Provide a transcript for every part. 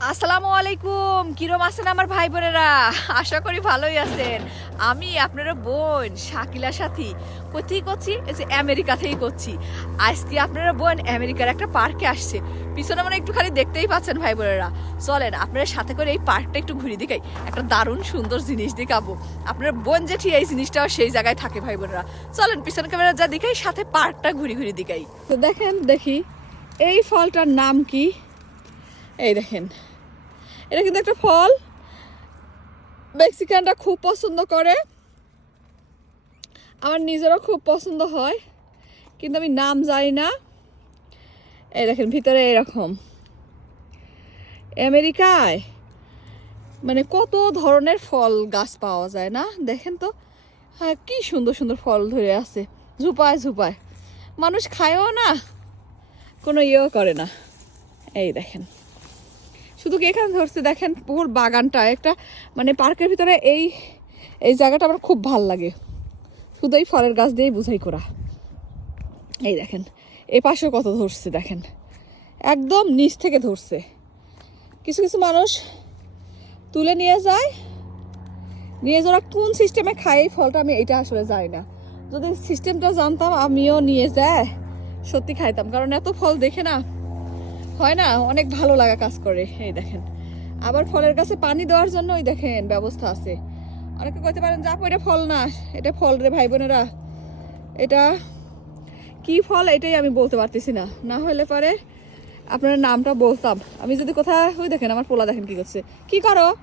আসসালামু আলাইকুম। কিরম আছেন আমার ভাই বোনেরা আশা করি ভালোই আছেন। আমি আপনার বোন শাকিলা সাথী। কোথায় করছি এই যে আমেরিকা থেকেই করছি আজকে আপনারা বোন আমেরিকার একটা পার্কে আসছে। পিছনে মানে একটু খালি দেখতেই পাচ্ছেন ভাই বোনেরা চলেন আপনারা সাথে করে এই পার্কটা একটু ঘুরে দেখাই। একটা দারুণ সুন্দর জিনিস দেখাবো। আপনার বোন জেঠি এই জিনিসটাও সেই জায়গায় থাকে ভাই বোনেরা চলেন পিছনে ক্যামেরা যা দেখাই, সাথে পার্কটা ঘুরে ঘুরে দেখাই। তো দেখেন, দেখি, এই ফলটার নাম কি? এই দেখেন। এটা কিন্তু একটা ফল। মেক্সিকানরা খুব পছন্দ করে। আমার নিজেরও খুব পছন্দ হয়। কিন্তু আমি নাম জানি না। এই দেখেন, ভিতরে এরকম। আমেরিকায় মানে কত ধরনের ফল গাছ পাওয়া যায় না? দেখেন তো। হ্যাঁ কী সুন্দর সুন্দর ফল ধরে আছে। ঝুপায় ঝুপায়। মানুষ খায়ও না, কোনো ইয়েও করে না। এই দেখেন। শুধু এখানে ধরছে? দেখেন পুকুর বাগানটা, একটা মানে পার্কের ভিতরে এই এই জায়গাটা আমার খুব ভালো লাগে। শুধু এই ফলের গাছ দিয়েই বুঝাই করা। এই দেখেন, এ পাশেও কত ধরছে দেখেন। একদম নিচ থেকে ধরছে। কিছু কিছু মানুষ তুলে নিয়ে যায়। নিয়ে যারা কোন সিস্টেমে খায় এই ফলটা আমি এটা আসলে জানি না। যদি সিস্টেমটা জানতাম, আমিও নিয়ে যায়, সত্যি খাইতাম। কারণ এত ফল দেখে না হয় না? অনেক ভালো লাগা কাজ করে। এই দেখেন। আবার ফলের গাছে পানি দেওয়ার জন্য ওই দেখেন ব্যবস্থা আছে। অনেকে কইতে পারেন যা এটা ফল না। এটা ফল রে ভাই বোনেরা। এটা কি ফল? এটাই আমি বলতে পারতেছি না। না হলে পরে আপনার নামটা বলতাম। আমি যদি কোথায়, ওই দেখেন আমার পোলা দেখেন কি করছে। কি করো?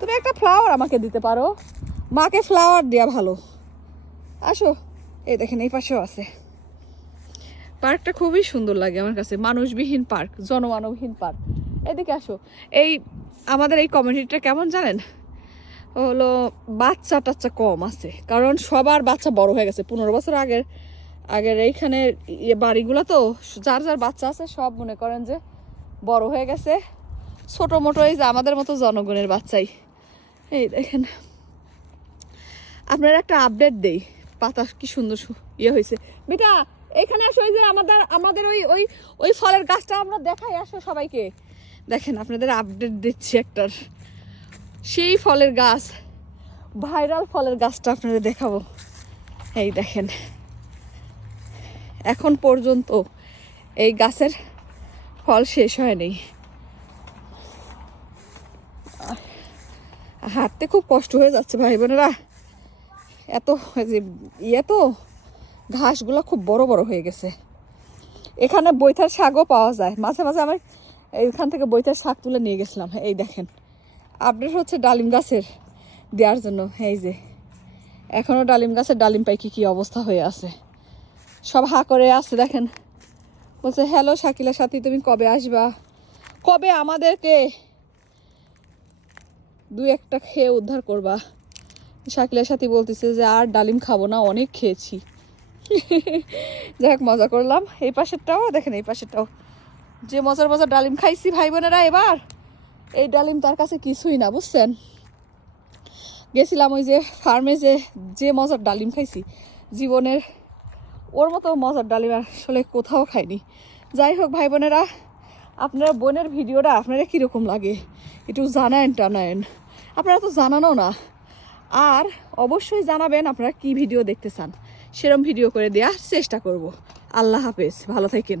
তুমি একটা ফ্লাওয়ার আমাকে দিতে পারো। মাকে ফ্লাওয়ার দেওয়া ভালো। আসো। এই দেখেন, এই পাশেও আছে। পার্কটা খুবই সুন্দর লাগে আমার কাছে, মানুষবিহীন পার্ক, জনমানবহীন পার্ক। এদিকে আসো, এই আমাদের এই কমিউনিটিটা কেমন জানেন? হলো বাচ্চা টাচ্চা কম আছে, কারণ সবার বাচ্চা বড় হয়ে গেছে। পনেরো বছর আগের আগের এইখানে ইয়ে বাড়িগুলো তো, যার যার বাচ্চা আছে সব মনে করেন যে বড় হয়ে গেছে। ছোটো মোটো এই যে আমাদের মতো জনগণের বাচ্চাই। এই দেখেন, আপনার একটা আপডেট দেই, পাতা কি সুন্দর ইয়ে হয়েছে। বেটা এখানে আসো ওই যে আমাদের আমাদের ওই ওই ওই ফলের গাছটা আমরা দেখাই, আসো সবাইকে। দেখেন, আপনাদের আপডেট দিচ্ছি একটার। সেই ফলের গাছ ভাইরাল ফলের গাছটা আপনাদের দেখাবো। এই দেখেন, এখন পর্যন্ত এই গাছের ফল শেষ হয়নি। হাঁটতে খুব কষ্ট হয়ে যাচ্ছে, ভাই বোনেরা। এত ইয়ে তো ঘাসগুলো খুব বড় বড় হয়ে গেছে। এখানে বৈথার শাকও পাওয়া যায়। মাঝে মাঝে আমি এইখান থেকে বৈথার শাক তুলে নিয়ে গেছিলাম। এই দেখেন। আপডেট হচ্ছে ডালিম গাছের দেওয়ার জন্য। এই যে। এখনও ডালিম গাছের ডালিম পাই কি অবস্থা হয়ে আছে। সব হা করে আছে, দেখেন। বলছে হ্যালো শাকিলা সাথী, তুমি কবে আসবা? কবে আমাদেরকে? দুই একটা খেয়ে উদ্ধার করবা। শাকিলার সাথে বলতেছে যে, আর ডালিম খাব না, অনেক খেয়েছি। যাই হোক মজা করলাম। এই পাশেরটাও, দেখেন এই পাশেরটাও। যে মজার মজার ডালিম খাইছি ভাই বোনেরা এবার, এই ডালিম তার কাছে কিছুই না, বুঝছেন? গেছিলাম ওই যে ফার্মে যে যে মজার ডালিম খাইছি, জীবনের ওর মতো মজার ডালিম আসলে কোথাও খাইনি। যাই হোক ভাই বোনেরা আপনারা বোনের ভিডিওটা আপনারা কীরকম লাগে? একটু জানায়েন, টানায়েন। আপনারা তো জানানো না। আর অবশ্যই জানাবেন আপনারা কি ভিডিও দেখতে চান। সেরম ভিডিও করে দেওয়ার চেষ্টা করব। আল্লাহ হাফেজ ভালো থাকেন।